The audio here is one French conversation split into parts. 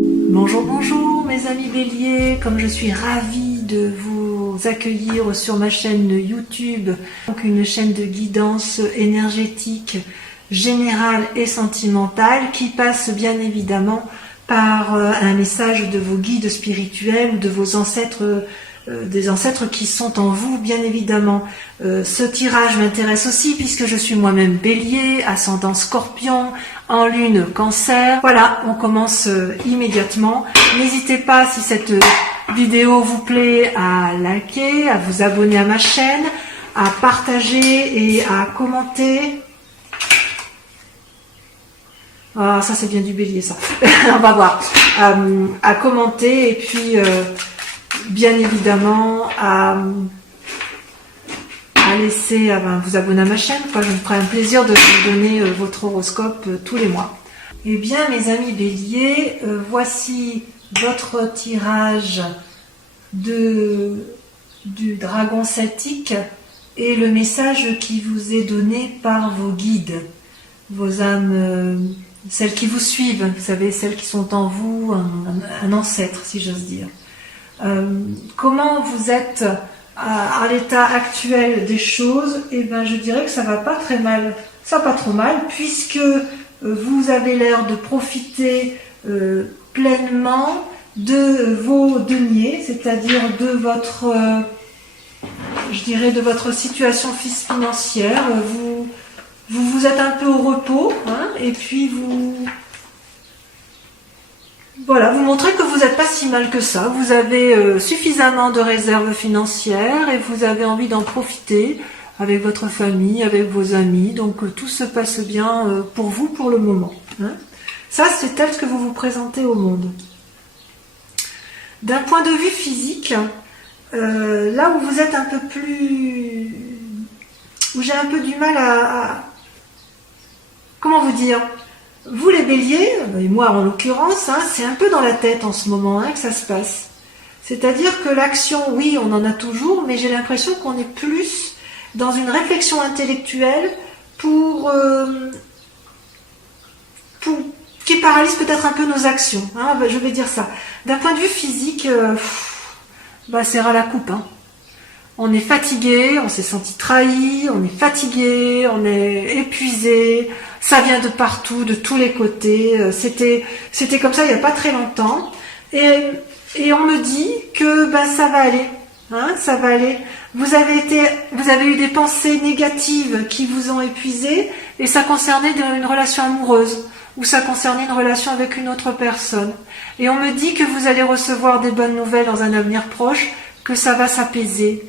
Bonjour, bonjour mes amis béliers, comme je suis ravie de vous accueillir sur ma chaîne YouTube, donc une chaîne de guidance énergétique, générale et sentimentale qui passe bien évidemment par un message de vos guides spirituels ou de vos ancêtres, des ancêtres qui sont en vous bien évidemment. Ce tirage m'intéresse aussi puisque je suis moi-même bélier, ascendant scorpion, en lune cancer. Voilà, on commence immédiatement. N'hésitez pas, si cette vidéo vous plaît, à liker, à vous abonner à ma chaîne, à partager et à commenter. Ah, ça c'est bien du bélier ça. On va voir. À commenter et puis bien évidemment à laisser, vous abonner à ma chaîne. Je me ferai un plaisir de vous donner votre horoscope tous les mois. Eh bien mes amis béliers, voici votre tirage du dragon celtique et le message qui vous est donné par vos guides, vos âmes, celles qui vous suivent, vous savez, celles qui sont en vous, un ancêtre si j'ose dire. Comment vous êtes à l'état actuel des choses? Eh bien, je dirais que ça va pas très mal, ça va pas trop mal, puisque vous avez l'air de profiter pleinement de vos deniers, c'est-à-dire de votre, je dirais, de votre situation financière. Vous êtes un peu au repos, hein, et puis voilà, vous montrez que vous n'êtes pas si mal que ça, vous avez suffisamment de réserves financières et vous avez envie d'en profiter avec votre famille, avec vos amis, donc tout se passe bien pour vous pour le moment. Hein. Ça, c'est tel que vous vous présentez au monde. D'un point de vue physique, là où vous êtes un peu plus... où j'ai un peu du mal à... Comment vous dire ? Vous les béliers, et moi en l'occurrence, hein, c'est un peu dans la tête en ce moment que ça se passe. C'est-à-dire que l'action, oui, on en a toujours, mais j'ai l'impression qu'on est plus dans une réflexion intellectuelle qui paralyse peut-être un peu nos actions. Hein, je vais dire ça. D'un point de vue physique, c'est ras la coupe. Hein. On est fatigué, on s'est senti trahi, on est fatigué, on est épuisé, ça vient de partout, de tous les côtés. C'était comme ça il n'y a pas très longtemps. Et on me dit que ça va aller. Hein, ça va aller. Vous avez eu des pensées négatives qui vous ont épuisé et ça concernait une relation amoureuse ou ça concernait une relation avec une autre personne. Et on me dit que vous allez recevoir des bonnes nouvelles dans un avenir proche, que ça va s'apaiser.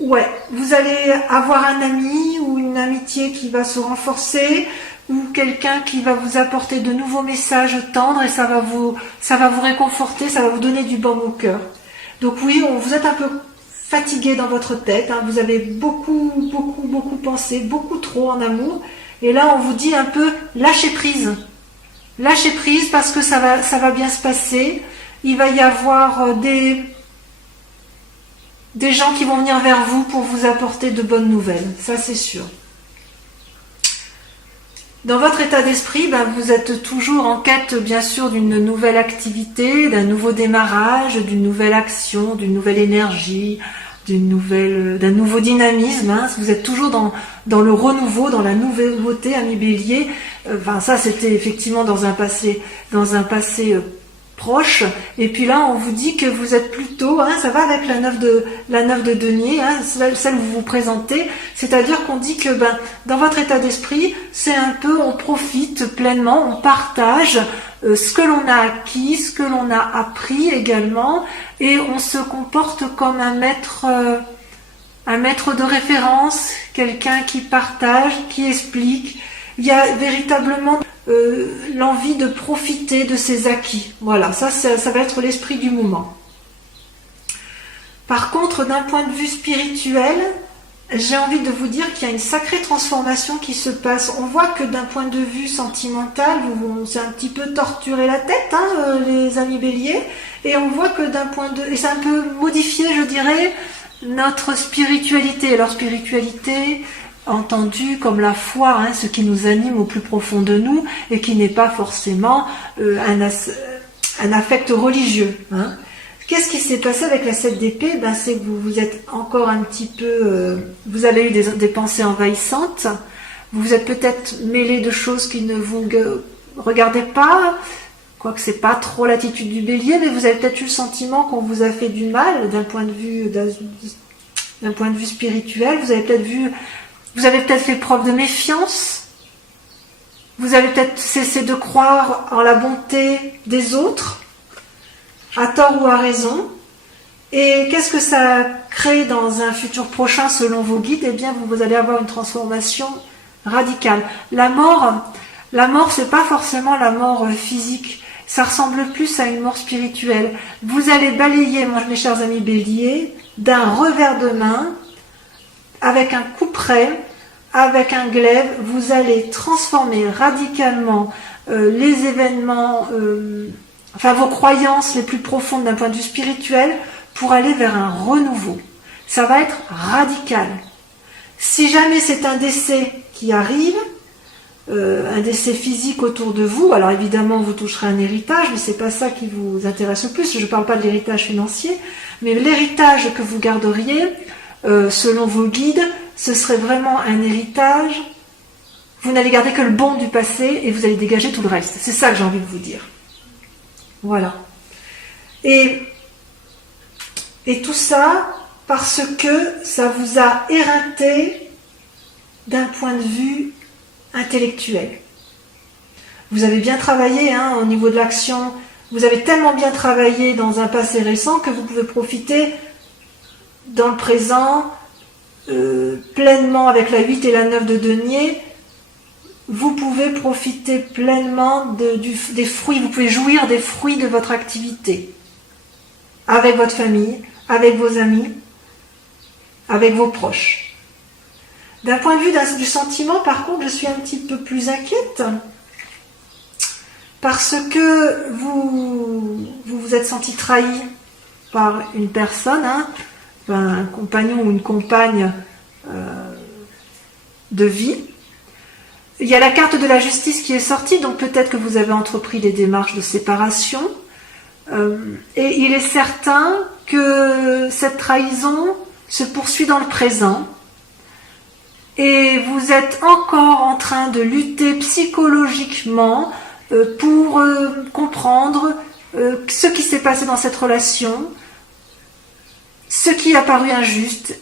Ouais, vous allez avoir un ami ou une amitié qui va se renforcer ou quelqu'un qui va vous apporter de nouveaux messages tendres et ça va vous réconforter, ça va vous donner du baume au cœur. Donc oui, vous êtes un peu fatigué dans votre tête, hein, vous avez beaucoup pensé, beaucoup trop en amour et là on vous dit un peu lâchez prise. Lâchez prise parce que ça va bien se passer, il va y avoir des gens qui vont venir vers vous pour vous apporter de bonnes nouvelles, ça c'est sûr. Dans votre état d'esprit, vous êtes toujours en quête bien sûr d'une nouvelle activité, d'un nouveau démarrage, d'une nouvelle action, d'une nouvelle énergie, d'un nouveau dynamisme. Hein. Vous êtes toujours dans le renouveau, dans la nouveauté, amis bélier. Ça c'était effectivement dans un passé proche, et puis là on vous dit que vous êtes plutôt, hein, ça va avec la neuf de denier, hein, celle où vous vous présentez, c'est-à-dire qu'on dit que dans votre état d'esprit, c'est un peu, on profite pleinement, on partage ce que l'on a acquis, ce que l'on a appris également, et on se comporte comme un maître de référence, quelqu'un qui partage, qui explique. Il y a véritablement l'envie de profiter de ses acquis. Voilà, ça va être l'esprit du moment. Par contre, d'un point de vue spirituel, j'ai envie de vous dire qu'il y a une sacrée transformation qui se passe. On voit que d'un point de vue sentimental, on s'est un petit peu torturé la tête, hein, les amis béliers, et on voit que et c'est un peu modifié, je dirais, notre spiritualité. Alors spiritualité, entendu comme la foi, hein, ce qui nous anime au plus profond de nous et qui n'est pas forcément un affect religieux. Hein. Qu'est-ce qui s'est passé avec la 7 d'épée? C'est que vous êtes encore un petit peu... vous avez eu des pensées envahissantes. Vous vous êtes peut-être mêlé de choses qui ne vous regardaient pas. Quoique c'est pas trop l'attitude du bélier, mais vous avez peut-être eu le sentiment qu'on vous a fait du mal d'un point de vue spirituel. Vous avez peut-être fait preuve de méfiance. Vous avez peut-être cessé de croire en la bonté des autres, à tort ou à raison. Et qu'est-ce que ça crée dans un futur prochain selon vos guides? Eh bien, vous allez avoir une transformation radicale. La mort, c'est pas forcément la mort physique. Ça ressemble plus à une mort spirituelle. Vous allez balayer, mes chers amis béliers, d'un revers de main, avec un coup près, avec un glaive, vous allez transformer radicalement les événements, vos croyances les plus profondes d'un point de vue spirituel pour aller vers un renouveau. Ça va être radical. Si jamais c'est un décès qui arrive, un décès physique autour de vous, alors évidemment vous toucherez un héritage, mais c'est pas ça qui vous intéresse le plus. Je ne parle pas de l'héritage financier, mais l'héritage que vous garderiez, selon vos guides, ce serait vraiment un héritage. Vous n'allez garder que le bon du passé et vous allez dégager tout le reste. C'est ça que j'ai envie de vous dire. Voilà. Et tout ça parce que ça vous a éreinté d'un point de vue intellectuel. Vous avez bien travaillé au niveau de l'action, vous avez tellement bien travaillé dans un passé récent que vous pouvez profiter dans le présent pleinement avec la 8 et la 9 de denier. Vous pouvez profiter pleinement des fruits, vous pouvez jouir des fruits de votre activité avec votre famille, avec vos amis, avec vos proches. D'un point de vue du sentiment, par contre, je suis un petit peu plus inquiète parce que vous vous êtes senti trahi par une personne, un compagnon ou une compagne de vie. Il y a la carte de la justice qui est sortie, donc peut-être que vous avez entrepris des démarches de séparation. Et il est certain que cette trahison se poursuit dans le présent. Et vous êtes encore en train de lutter psychologiquement pour comprendre ce qui s'est passé dans cette relation, ce qui a paru injuste,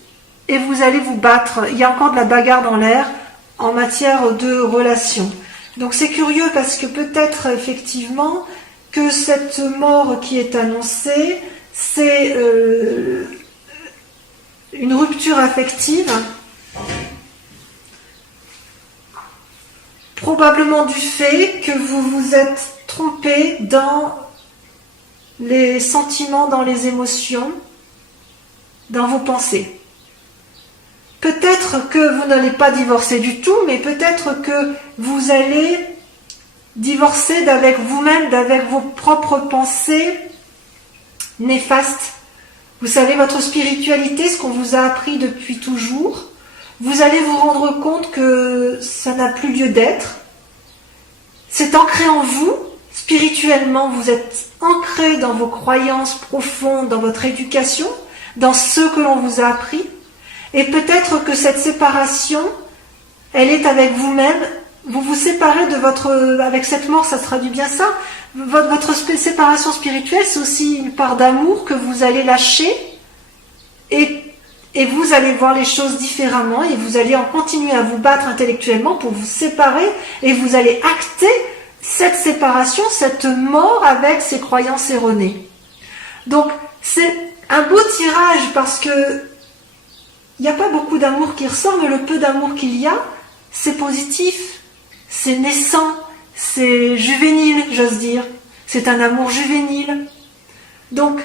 et vous allez vous battre. Il y a encore de la bagarre dans l'air en matière de relation. Donc c'est curieux parce que peut-être effectivement que cette mort qui est annoncée, c'est une rupture affective, probablement du fait que vous vous êtes trompé dans les sentiments, dans les émotions, dans vos pensées. Peut-être que vous n'allez pas divorcer du tout, mais peut-être que vous allez divorcer d'avec vous-même, d'avec vos propres pensées néfastes. Vous savez, votre spiritualité, ce qu'on vous a appris depuis toujours, vous allez vous rendre compte que ça n'a plus lieu d'être. C'est ancré en vous, spirituellement, vous êtes ancré dans vos croyances profondes, dans votre éducation, dans ce que l'on vous a appris. Et peut-être que cette séparation, elle est avec vous-même. Vous vous séparez de votre... Avec cette mort, ça se traduit bien ça. Votre séparation spirituelle, c'est aussi une part d'amour que vous allez lâcher. Et vous allez voir les choses différemment. Et vous allez en continuer à vous battre intellectuellement pour vous séparer. Et vous allez acter cette séparation, cette mort avec ces croyances erronées. Donc, c'est un beau tirage parce que il n'y a pas beaucoup d'amour qui ressort, mais le peu d'amour qu'il y a, c'est positif, c'est naissant, c'est juvénile, j'ose dire. C'est un amour juvénile. Donc,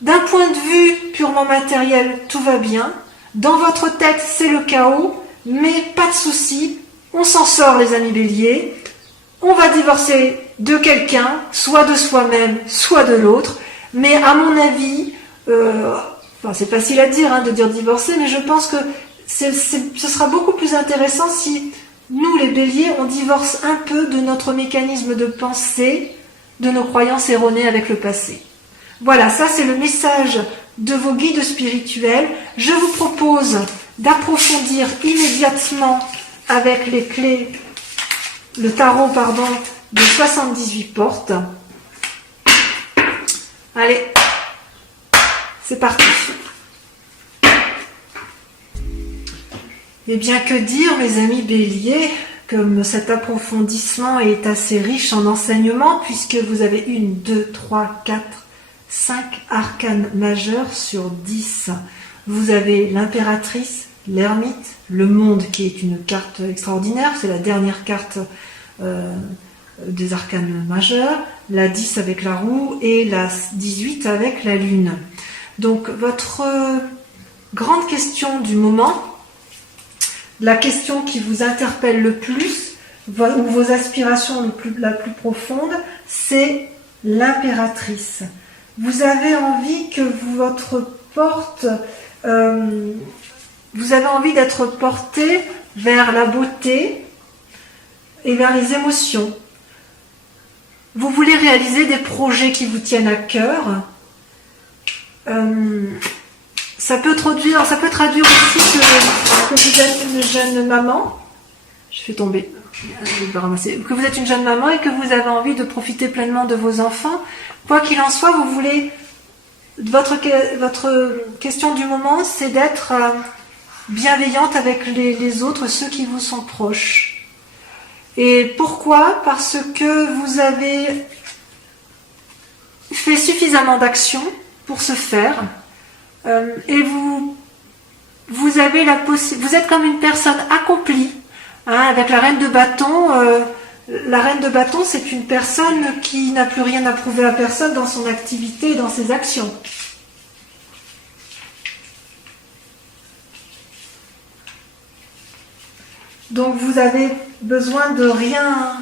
d'un point de vue purement matériel, tout va bien. Dans votre tête, c'est le chaos, mais pas de souci. On s'en sort, les amis béliers. On va divorcer de quelqu'un, soit de soi-même, soit de l'autre. Mais à mon avis... c'est facile à dire de dire divorcer, mais je pense que ce sera beaucoup plus intéressant si nous, les béliers, on divorce un peu de notre mécanisme de pensée de nos croyances erronées avec le passé. Voilà, ça c'est le message de vos guides spirituels. Je vous propose d'approfondir immédiatement avec les clés, le tarot, pardon, de 78 portes. Allez, c'est parti. Eh bien, que dire, mes amis béliers, comme cet approfondissement est assez riche en enseignements, puisque vous avez 1, 2, 3, 4, 5 arcanes majeurs sur 10. Vous avez l'impératrice, l'ermite, le monde qui est une carte extraordinaire, c'est la dernière carte des arcanes majeures, la 10 avec la roue et la 18 avec la lune. Donc votre grande question du moment, la question qui vous interpelle le plus, ou vos aspirations la plus profonde, c'est l'impératrice. Vous avez envie que votre porte, vous avez envie d'être porté vers la beauté et vers les émotions. Vous voulez réaliser des projets qui vous tiennent à cœur. Ça peut traduire aussi que vous êtes une jeune maman. Je fais tomber. Que vous êtes une jeune maman et que vous avez envie de profiter pleinement de vos enfants. Quoi qu'il en soit, vous voulez. Votre question du moment, c'est d'être bienveillante avec les autres, ceux qui vous sont proches. Et pourquoi? Parce que vous avez fait suffisamment d'actions pour ce faire. Et vous avez vous êtes comme une personne accomplie, hein, avec la reine de bâton. La reine de bâton, c'est une personne qui n'a plus rien à prouver à personne dans son activité et dans ses actions. Donc vous avez besoin de rien,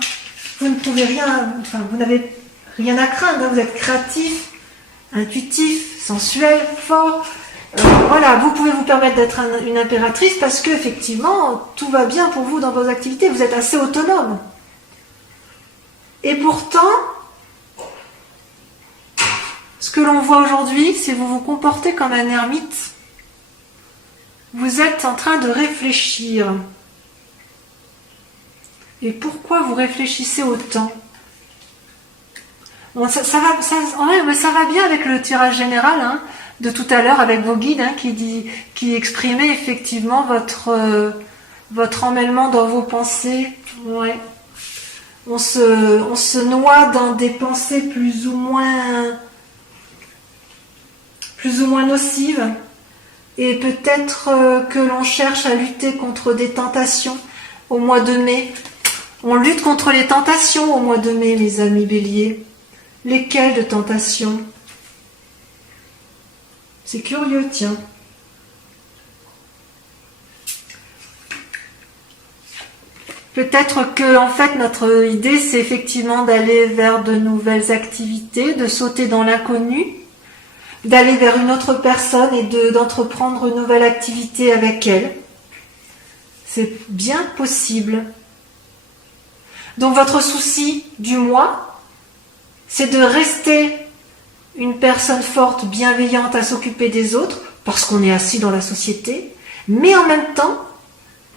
vous ne pouvez rien, enfin vous n'avez rien à craindre, hein, vous êtes créatif, intuitif, sensuel, fort. Voilà, vous pouvez vous permettre d'être une impératrice parce que effectivement tout va bien pour vous dans vos activités, vous êtes assez autonome. Et pourtant, ce que l'on voit aujourd'hui, c'est que vous vous comportez comme un ermite. Vous êtes en train de réfléchir. Et pourquoi vous réfléchissez autant? Bon, ça va bien avec le tirage général, hein, de tout à l'heure avec vos guides, hein, qui exprimaient effectivement votre emmêlement dans vos pensées. Ouais. On se noie dans des pensées plus ou moins nocives, et peut-être que l'on cherche à lutter contre des tentations au mois de mai. On lutte contre les tentations au mois de mai, mes amis béliers. Lesquelles de tentations? C'est curieux, tiens. Peut-être que, en fait, notre idée, c'est effectivement d'aller vers de nouvelles activités, de sauter dans l'inconnu, d'aller vers une autre personne et d'entreprendre une nouvelle activité avec elle. C'est bien possible. Donc, votre souci du mois, c'est de rester une personne forte, bienveillante à s'occuper des autres, parce qu'on est assis dans la société, mais en même temps,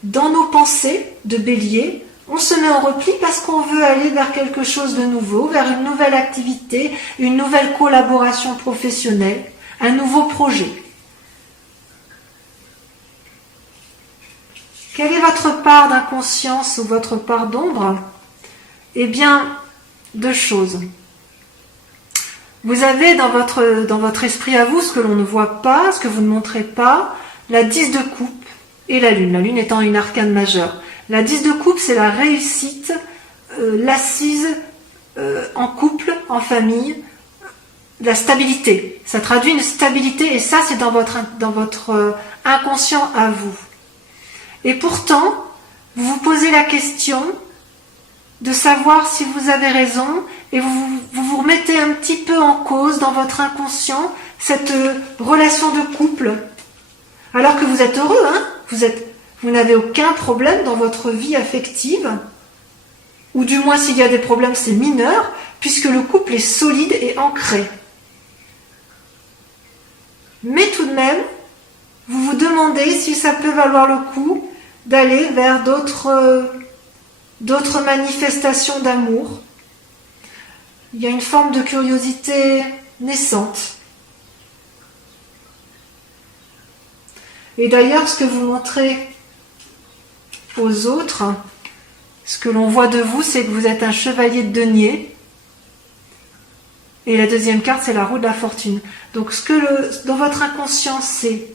dans nos pensées de bélier, on se met en repli parce qu'on veut aller vers quelque chose de nouveau, vers une nouvelle activité, une nouvelle collaboration professionnelle, un nouveau projet. Quelle est votre part d'inconscience ou votre part d'ombre? Eh bien, deux choses. Vous avez dans votre esprit à vous ce que l'on ne voit pas, ce que vous ne montrez pas, la 10 de coupe et la lune étant une arcane majeure. La 10 de coupe, c'est la réussite, l'assise en couple, en famille, la stabilité. Ça traduit une stabilité et ça, c'est dans votre inconscient à vous. Et pourtant, vous vous posez la question de savoir si vous avez raison et vous remettez un petit peu en cause dans votre inconscient cette relation de couple. Alors que vous êtes heureux, hein, vous n'avez aucun problème dans votre vie affective ou du moins s'il y a des problèmes, c'est mineur, puisque le couple est solide et ancré. Mais tout de même, vous vous demandez si ça peut valoir le coup d'aller vers d'autres manifestations d'amour. Il y a une forme de curiosité naissante. Et d'ailleurs, ce que vous montrez aux autres, ce que l'on voit de vous, c'est que vous êtes un chevalier de denier. Et la deuxième carte, c'est la roue de la fortune. Donc, dans votre inconscient, c'est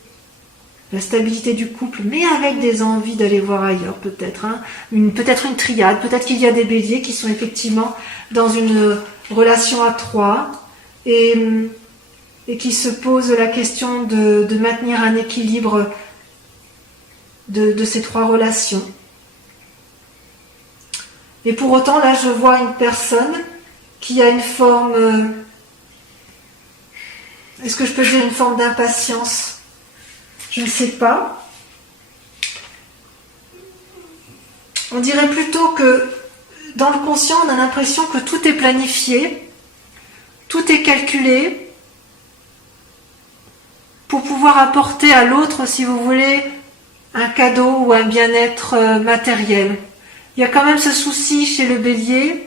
la stabilité du couple, mais avec des envies d'aller voir ailleurs, peut-être. Hein. Peut-être une triade, peut-être qu'il y a des béliers qui sont effectivement dans une relation à trois et qui se posent la question de maintenir un équilibre de ces trois relations. Et pour autant, là, je vois une personne qui a une forme, est-ce que je peux dire une forme d'impatience? Je ne sais pas. On dirait plutôt que dans le conscient, on a l'impression que tout est planifié, tout est calculé pour pouvoir apporter à l'autre, si vous voulez, un cadeau ou un bien-être matériel. Il y a quand même ce souci chez le bélier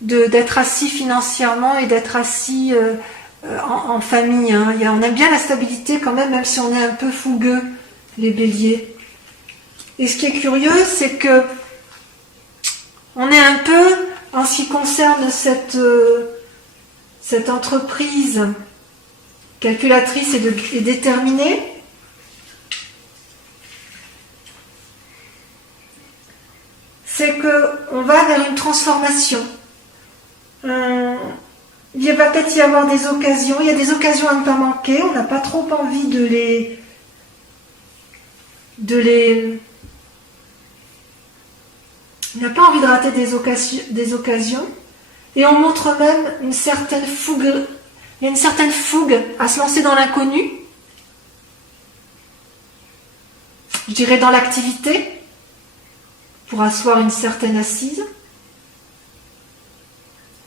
d'être assis financièrement et d'être assis en famille. Hein. On aime bien la stabilité quand même si on est un peu fougueux, les béliers. Et ce qui est curieux, c'est que on est un peu, en ce qui concerne cette entreprise calculatrice et déterminée, c'est qu'on va vers une transformation. Il va peut-être y avoir des occasions, il y a des occasions à ne pas manquer, on n'a pas trop envie on n'a pas envie de rater des occasions, et on montre même une certaine fougue, il y a une certaine fougue à se lancer dans l'inconnu, je dirais dans l'activité, pour asseoir une certaine assise.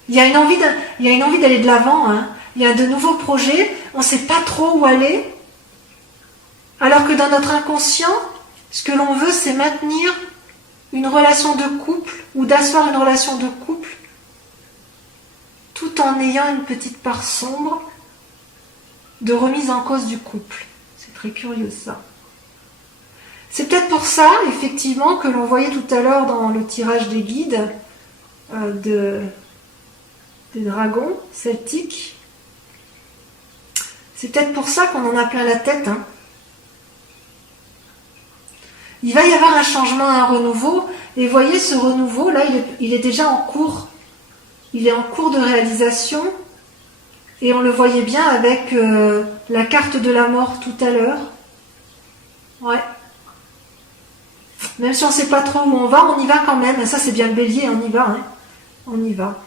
Il y a une envie d'aller de l'avant, hein. Il y a de nouveaux projets, on ne sait pas trop où aller, alors que dans notre inconscient, ce que l'on veut, c'est maintenir une relation de couple, ou d'asseoir une relation de couple, tout en ayant une petite part sombre de remise en cause du couple. C'est très curieux ça. C'est peut-être pour ça, effectivement, que l'on voyait tout à l'heure dans le tirage des guides des dragons celtiques. C'est peut-être pour ça qu'on en a plein la tête. Hein. Il va y avoir un changement, un renouveau. Et voyez, ce renouveau, là, il est déjà en cours. Il est en cours de réalisation. Et on le voyait bien avec la carte de la mort tout à l'heure. Ouais. Même si on ne sait pas trop où on y va quand même. Ça, c'est bien le bélier, on y va. Hein. On y va.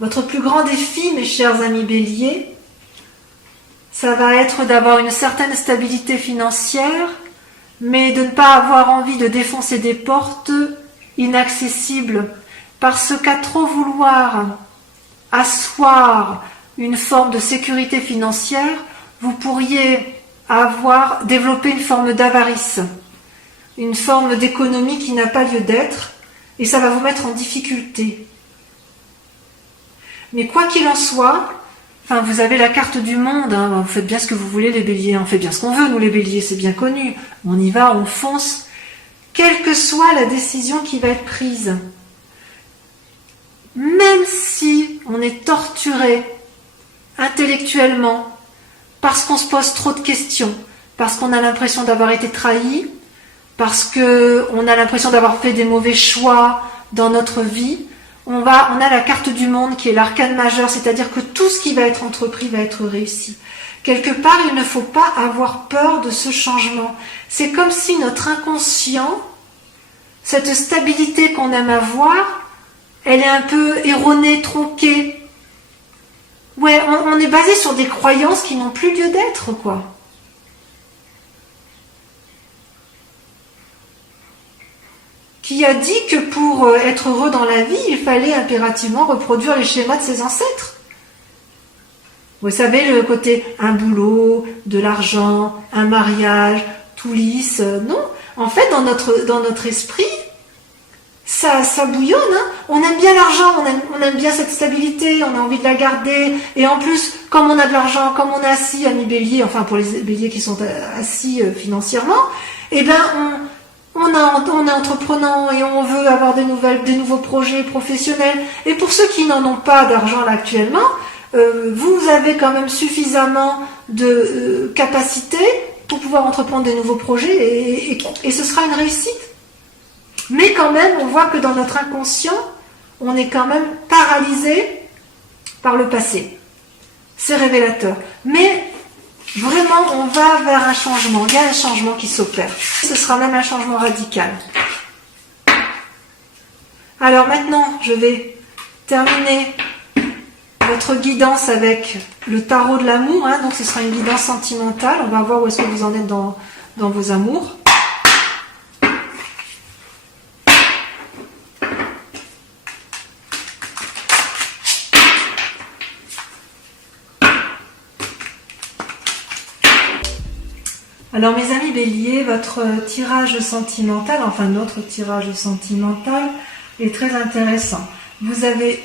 Votre plus grand défi, mes chers amis béliers, ça va être d'avoir une certaine stabilité financière, mais de ne pas avoir envie de défoncer des portes inaccessibles, parce qu'à trop vouloir asseoir une forme de sécurité financière, vous pourriez développer une forme d'avarice, une forme d'économie qui n'a pas lieu d'être, et ça va vous mettre en difficulté. Mais quoi qu'il en soit, vous avez la carte du monde, hein, vous faites bien ce que vous voulez les béliers, on fait bien ce qu'on veut, nous les béliers, c'est bien connu, on y va, on fonce, quelle que soit la décision qui va être prise. Même si on est torturé intellectuellement, parce qu'on se pose trop de questions, parce qu'on a l'impression d'avoir été trahi, parce qu'on a l'impression d'avoir fait des mauvais choix dans notre vie, on a la carte du monde qui est l'arcane majeur, c'est-à-dire que tout ce qui va être entrepris va être réussi. Quelque part, il ne faut pas avoir peur de ce changement. C'est comme si notre inconscient, cette stabilité qu'on aime avoir, elle est un peu erronée, tronquée. Ouais, on est basé sur des croyances qui n'ont plus lieu d'être, quoi. qui a dit que pour être heureux dans la vie, il fallait impérativement reproduire les schémas de ses ancêtres. Vous savez, le côté un boulot, de l'argent, un mariage, tout lisse, non. En fait, dans notre esprit, ça bouillonne. Hein. On aime bien l'argent, on aime bien cette stabilité, on a envie de la garder. Et en plus, comme on a de l'argent, comme on est assis, amis béliers, enfin pour les béliers qui sont assis financièrement, eh ben on est entreprenant et on veut avoir des nouveaux projets professionnels. Et pour ceux qui n'en ont pas d'argent là actuellement, vous avez quand même suffisamment de capacité pour pouvoir entreprendre des nouveaux projets et ce sera une réussite. Mais quand même, on voit que dans notre inconscient, on est quand même paralysé par le passé. C'est révélateur. Mais vraiment, on va vers un changement. Il y a un changement qui s'opère. Ce sera même un changement radical. Alors maintenant, je vais terminer votre guidance avec le tarot de l'amour. Hein. Donc ce sera une guidance sentimentale. On va voir où est-ce que vous en êtes dans vos amours. Alors mes amis béliers, votre tirage sentimental, enfin notre tirage sentimental est très intéressant. Vous avez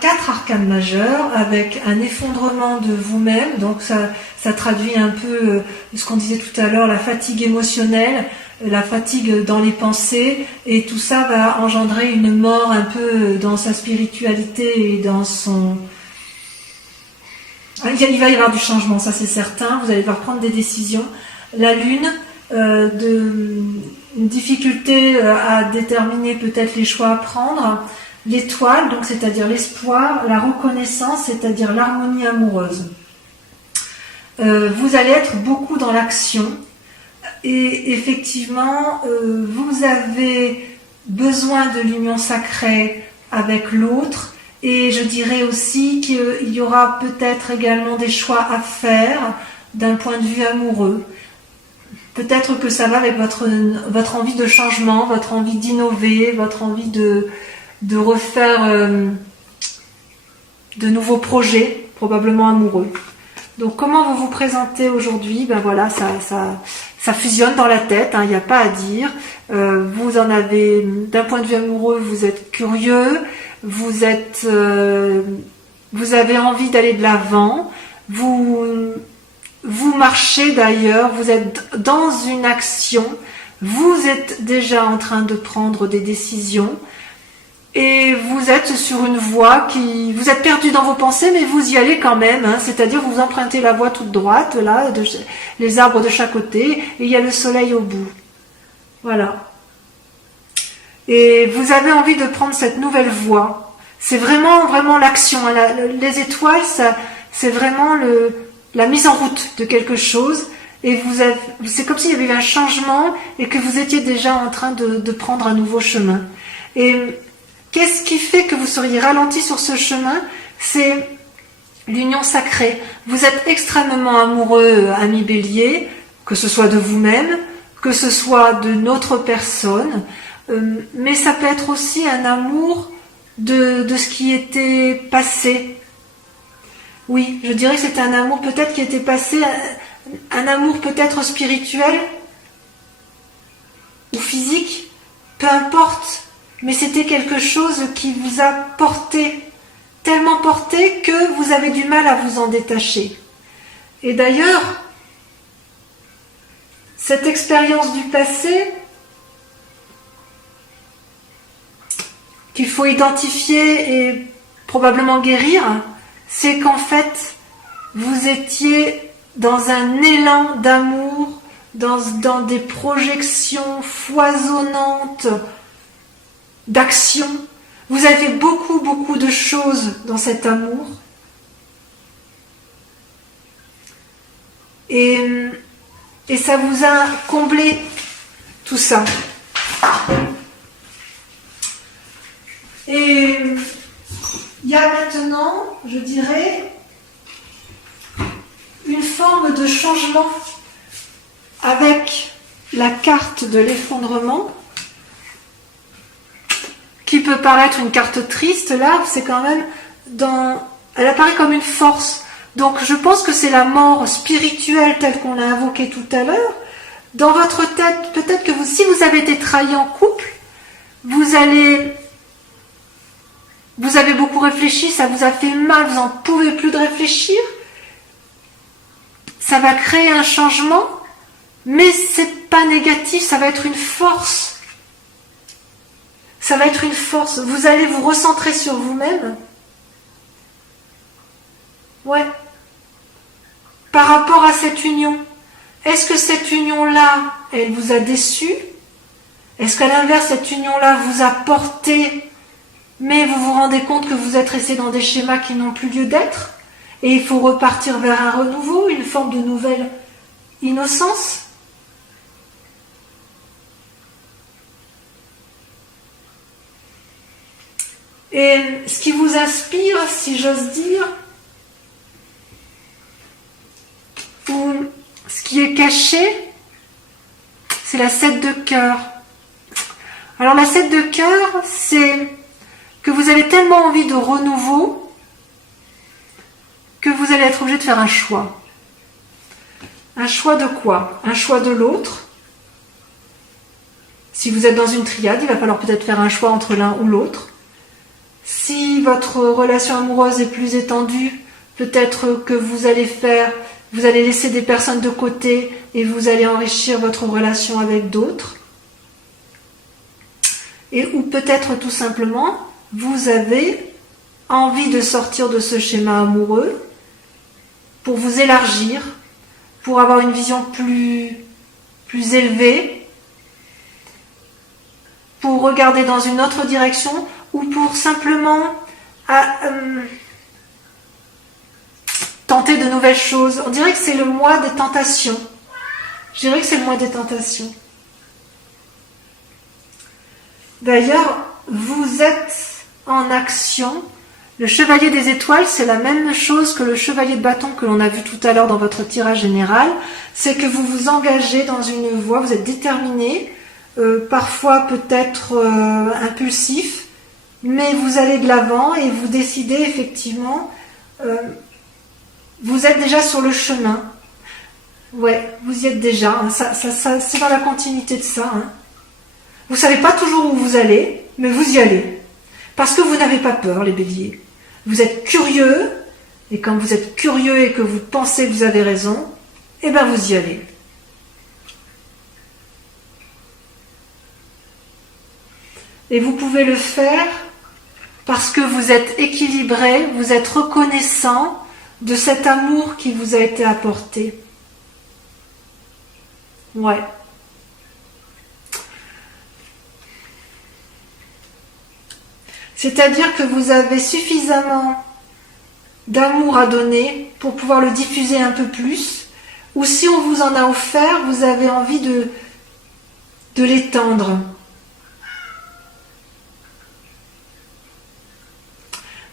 4 arcanes majeures avec un effondrement de vous-même, donc ça traduit un peu ce qu'on disait tout à l'heure, la fatigue émotionnelle, la fatigue dans les pensées, et tout ça va engendrer une mort un peu dans sa spiritualité et dans son... Il va y avoir du changement, ça c'est certain, vous allez devoir prendre des décisions. La lune, une difficulté à déterminer peut-être les choix à prendre. L'étoile, donc c'est-à-dire l'espoir. La reconnaissance, c'est-à-dire l'harmonie amoureuse. Vous allez être beaucoup dans l'action. Et effectivement, vous avez besoin de l'union sacrée avec l'autre. Et je dirais aussi qu'il y aura peut-être également des choix à faire d'un point de vue amoureux. Peut-être que ça va avec votre envie de changement, votre envie d'innover, votre envie de refaire de nouveaux projets, probablement amoureux. Donc comment vous vous présentez aujourd'hui? Ben voilà, ça fusionne dans la tête, hein, il n'y a pas à dire. Vous en avez, d'un point de vue amoureux, vous êtes curieux, vous avez envie d'aller de l'avant, vous marchez d'ailleurs, vous êtes dans une action, vous êtes déjà en train de prendre des décisions et vous êtes sur une voie vous êtes perdu dans vos pensées, mais vous y allez quand même, hein, c'est-à-dire vous empruntez la voie toute droite, là, les arbres de chaque côté, et il y a le soleil au bout. Voilà. Et vous avez envie de prendre cette nouvelle voie. C'est vraiment l'action. Hein. Les étoiles, c'est vraiment la mise en route de quelque chose. Et c'est comme s'il y avait eu un changement et que vous étiez déjà en train de prendre un nouveau chemin. Et qu'est-ce qui fait que vous seriez ralenti sur ce chemin? C'est l'union sacrée. Vous êtes extrêmement amoureux, ami bélier, que ce soit de vous-même, que ce soit d'une autre personne. Mais ça peut être aussi un amour de ce qui était passé. Oui, je dirais que c'est un amour peut-être qui était passé, un amour peut-être spirituel ou physique, peu importe, mais c'était quelque chose qui vous a porté, tellement porté que vous avez du mal à vous en détacher. Et d'ailleurs, cette expérience du passé, qu'il faut identifier et probablement guérir, c'est qu'en fait, vous étiez dans un élan d'amour, dans des projections foisonnantes d'action. Vous avez fait beaucoup de choses dans cet amour. Et ça vous a comblé tout ça. Et il y a maintenant, je dirais, une forme de changement avec la carte de l'effondrement. peut paraître une carte triste, là, c'est quand même elle apparaît comme une force. Donc je pense que c'est la mort spirituelle telle qu'on l'a invoquée tout à l'heure. Dans votre tête, peut-être que si vous avez été trahi en couple, vous avez beaucoup réfléchi, ça vous a fait mal, vous n'en pouvez plus de réfléchir. Ça va créer un changement, mais c'est pas négatif, ça va être une force. Ça va être une force. Vous allez vous recentrer sur vous-même. Ouais. Par rapport à cette union. Est-ce que cette union-là, elle vous a déçu? Est-ce qu'à l'inverse, cette union-là vous a porté, mais vous vous rendez compte que vous êtes resté dans des schémas qui n'ont plus lieu d'être? Et il faut repartir vers un renouveau, une forme de nouvelle innocence? Et ce qui vous inspire, si j'ose dire, ou ce qui est caché, c'est la 7 de cœur. Alors la 7 de cœur, c'est que vous avez tellement envie de renouveau que vous allez être obligé de faire un choix. Un choix de quoi? Un choix de l'autre. Si vous êtes dans une triade, il va falloir peut-être faire un choix entre l'un ou l'autre. Si votre relation amoureuse est plus étendue, peut-être que vous allez laisser des personnes de côté et vous allez enrichir votre relation avec d'autres. Ou peut-être tout simplement, vous avez envie de sortir de ce schéma amoureux pour vous élargir, pour avoir une vision plus élevée, pour regarder dans une autre direction ou pour simplement tenter de nouvelles choses. On dirait que c'est le mois des tentations. Je dirais que c'est le mois des tentations. D'ailleurs, vous êtes en action. Le chevalier des étoiles, c'est la même chose que le chevalier de bâton que l'on a vu tout à l'heure dans votre tirage général. C'est que vous vous engagez dans une voie, vous êtes déterminé, parfois peut-être impulsif, mais vous allez de l'avant et vous décidez effectivement, vous êtes déjà sur le chemin. Ouais, vous y êtes déjà, hein. Ça, c'est dans la continuité de ça. Hein. Vous ne savez pas toujours où vous allez, mais vous y allez. Parce que vous n'avez pas peur, les béliers. Vous êtes curieux, et quand vous êtes curieux et que vous pensez que vous avez raison, eh bien vous y allez. Et vous pouvez le faire parce que vous êtes équilibré, vous êtes reconnaissant de cet amour qui vous a été apporté. Ouais. C'est-à-dire que vous avez suffisamment d'amour à donner pour pouvoir le diffuser un peu plus, ou si on vous en a offert, vous avez envie de l'étendre.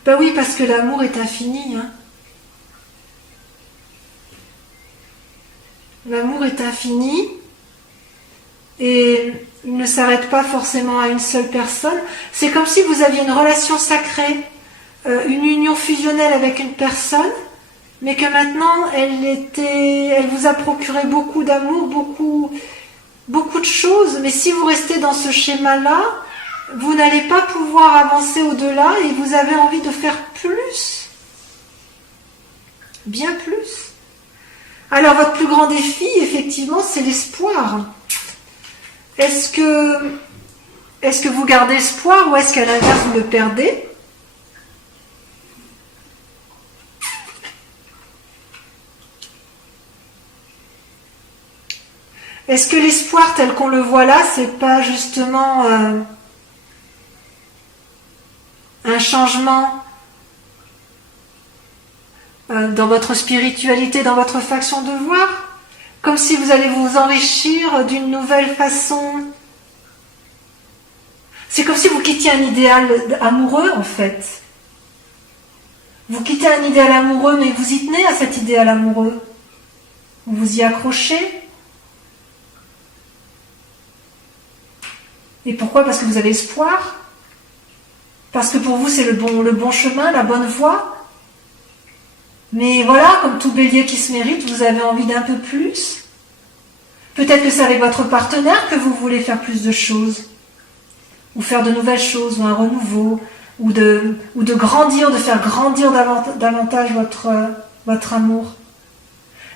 Ben oui, parce que l'amour est infini. Hein. L'amour est infini et il ne s'arrête pas forcément à une seule personne. C'est comme si vous aviez une relation sacrée, une union fusionnelle avec une personne, mais que maintenant elle vous a procuré beaucoup d'amour, beaucoup de choses. Mais si vous restez dans ce schéma-là, vous n'allez pas pouvoir avancer au-delà et vous avez envie de faire plus. Bien plus. Alors votre plus grand défi, effectivement, c'est l'espoir. Est-ce que vous gardez espoir ou est-ce qu'à l'inverse vous le perdez? Est-ce que l'espoir tel qu'on le voit là, c'est pas justement un changement dans votre spiritualité, dans votre façon de voir? Comme si vous allez vous enrichir d'une nouvelle façon. C'est comme si vous quittiez un idéal amoureux, en fait. Vous quittez un idéal amoureux, mais vous y tenez à cet idéal amoureux. Vous vous y accrochez. Et pourquoi? Parce que vous avez espoir. parce que pour vous c'est le bon chemin, la bonne voie. Mais voilà, comme tout bélier qui se mérite, vous avez envie d'un peu plus. Peut-être que c'est avec votre partenaire que vous voulez faire plus de choses, ou faire de nouvelles choses, ou un renouveau, ou de grandir, de faire grandir davantage votre amour.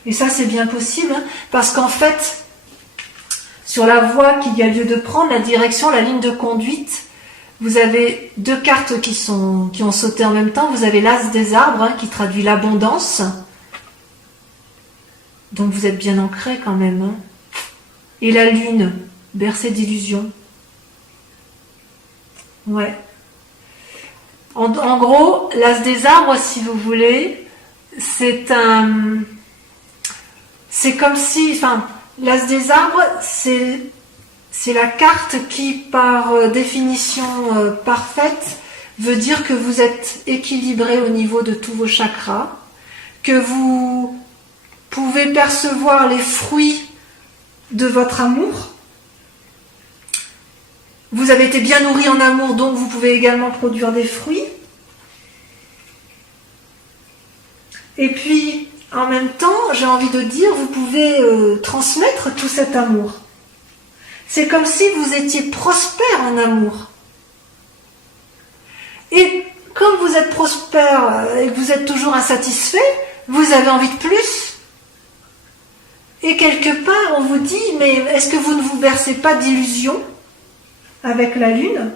Et ça, c'est bien possible, hein, parce qu'en fait, sur la voie qu'il y a lieu de prendre, la direction, la ligne de conduite, vous avez deux cartes qui ont sauté en même temps. Vous avez l'As des arbres, hein, qui traduit l'abondance. Donc vous êtes bien ancré quand même. Hein. Et la lune, bercée d'illusions. Ouais. En gros, l'As des arbres, si vous voulez, c'est comme si, enfin, l'As des arbres, c'est la carte qui, par définition parfaite, veut dire que vous êtes équilibré au niveau de tous vos chakras, que vous pouvez percevoir les fruits de votre amour. Vous avez été bien nourri en amour, donc vous pouvez également produire des fruits. Et puis, en même temps, j'ai envie de dire, vous pouvez transmettre tout cet amour. C'est comme si vous étiez prospère en amour. Et comme vous êtes prospère et que vous êtes toujours insatisfait, vous avez envie de plus. Et quelque part, on vous dit, mais est-ce que vous ne vous bercez pas d'illusions avec la lune ?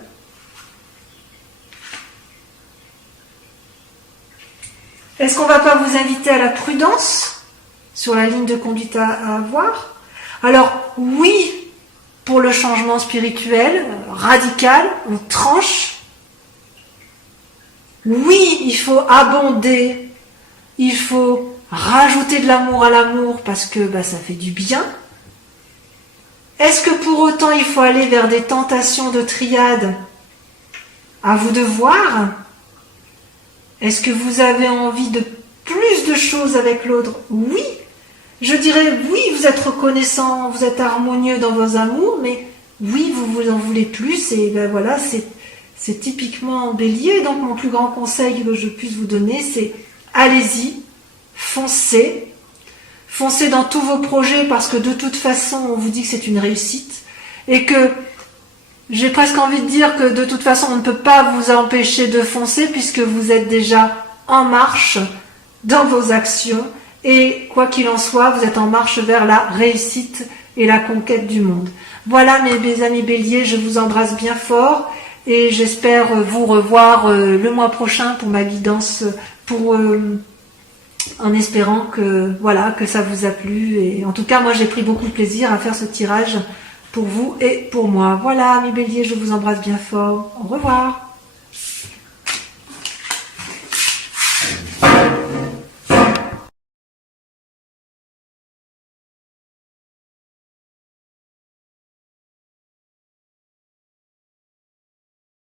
Est-ce qu'on ne va pas vous inviter à la prudence sur la ligne de conduite à avoir ? Alors, oui, pour le changement spirituel, radical, on tranche. Oui, il faut abonder, il faut rajouter de l'amour à l'amour parce que ça fait du bien. Est-ce que pour autant il faut aller vers des tentations de triade ? À vous de voir. Est-ce que vous avez envie de plus de choses avec l'autre ? Oui. Je dirais oui, vous êtes reconnaissant, vous êtes harmonieux dans vos amours, mais oui, vous en voulez plus, et voilà, c'est typiquement bélier. Donc mon plus grand conseil que je puisse vous donner, c'est allez-y, foncez dans tous vos projets, parce que de toute façon, on vous dit que c'est une réussite, et que j'ai presque envie de dire que de toute façon, on ne peut pas vous empêcher de foncer, puisque vous êtes déjà en marche dans vos actions, et quoi qu'il en soit, vous êtes en marche vers la réussite et la conquête du monde. Voilà mes amis béliers, je vous embrasse bien fort et j'espère vous revoir le mois prochain pour ma guidance, en espérant que ça vous a plu. Et en tout cas, moi j'ai pris beaucoup de plaisir à faire ce tirage pour vous et pour moi. Voilà mes béliers, je vous embrasse bien fort. Au revoir.